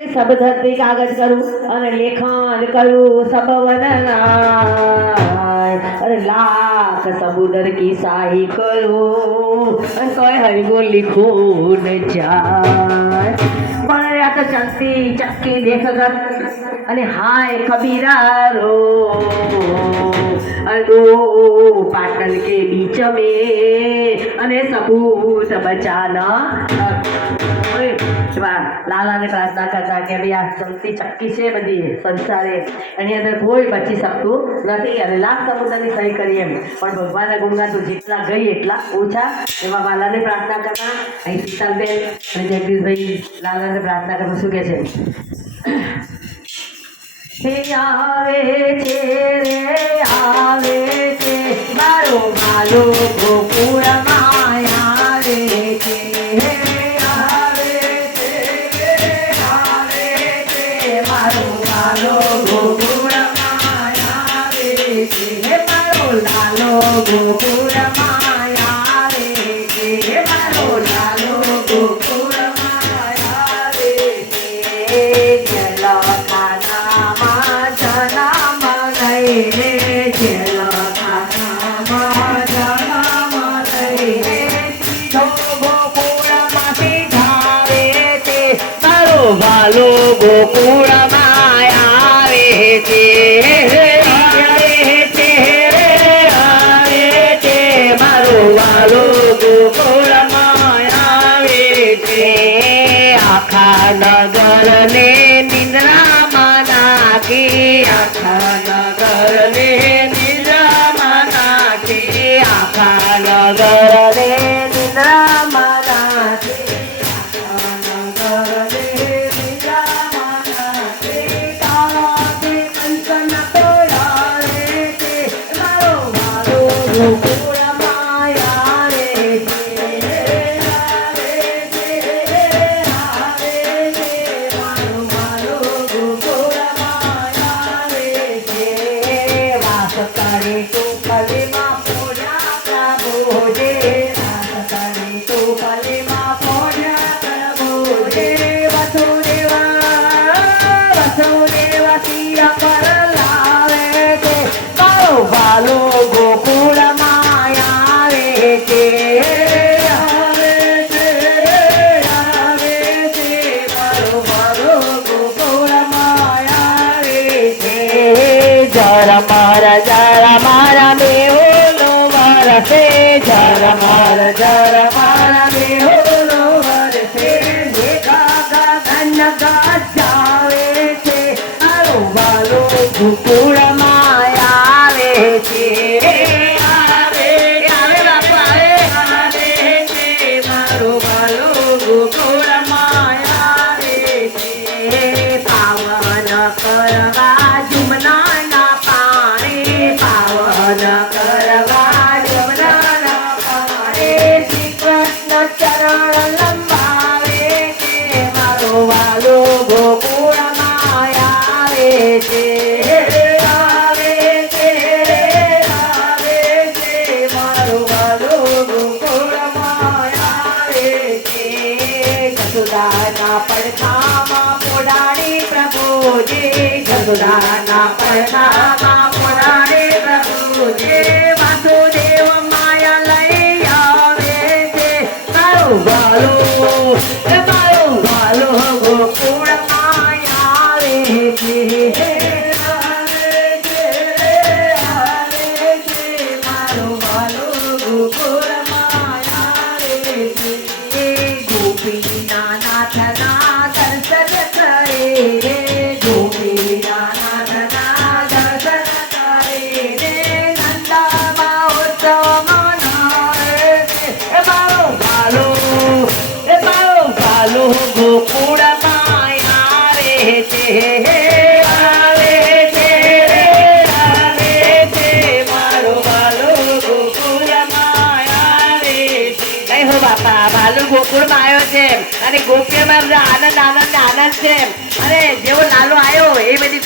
सब धरती कागज करूं अरे लेखन करूं सब वननाय अरे लाख समुद्र की शाही करूं अन कोई हरिगो लिखूं न जाय पण आता चलती चक्की देख कर अने हाय कबीरा रो अरे पाटल के बीच में अने सबूत बचाना लालाने प्रार्थना करता कि भाई आ चलती चक्की છે બધી સંસારે એની અંદર કોઈ બચી શકતું નથી અને લાખ સમુદ્રની સહી કરી એમ પણ ભગવાનના ગુણગાન તો જેટલા ગઈ એટલા ઓછા એવા લાલાને પ્રાર્થના કરતા અહીં શીતલબેન અને જગદીશભાઈ લાલાને પ્રાર્થના કરવા શું કહે છે હે આવે છે રે આવે છે મારો માલો ગોકુળમાં આવે છે વાલો ગોકુળમાં આવે છે મારો વાલો ગોકુળમાં આવે છે આખા નગરને નિંદ્રામાં નાખી આખા નગરને નિંદ્રામાં નાખી આખા નગરને નિંદ્રામાં નાખી વાલો ગોકુળમાં આવે છે જરા મારા મેહોલો વરસે જરા મારા મેહોલો વરસે દેખા ધન ગાજાવે છે મારો વાલો ગોકુળમાં આવે છે મારો વાલો ગોકુળમાં આવે છે પાવન કરવા જુમનાના પાણી પાવન કરવા જુમનાના પાણી શ્રી કૃષ્ણ ચરણ લંબાવે છે મારો વાલો ગોકુળમાં આવે છે જસુદાના પડખામાં પોડાણી પ્રભુજી જસુદાના પડખામાં પોડાણી પ્રભુજી વાસુદેવ માયા લઈ આવે છે મારો વાલો ગોકુળમાં આવે છે મારો વાલો ગોકુળમાં આવે છે ગોપીના નાથના દર્શન કરે રે ગોપીના નાથના દર્શન કરે રે નંદામાં ઉત્સવ મનાવે છે મારો વાલો ગોકુળમાં આવે છે ગોકુળમાં આવ્યો છે અને ગોપીઓમાં આનંદ છે અને જેવો લાલો આવ્યો એ બધી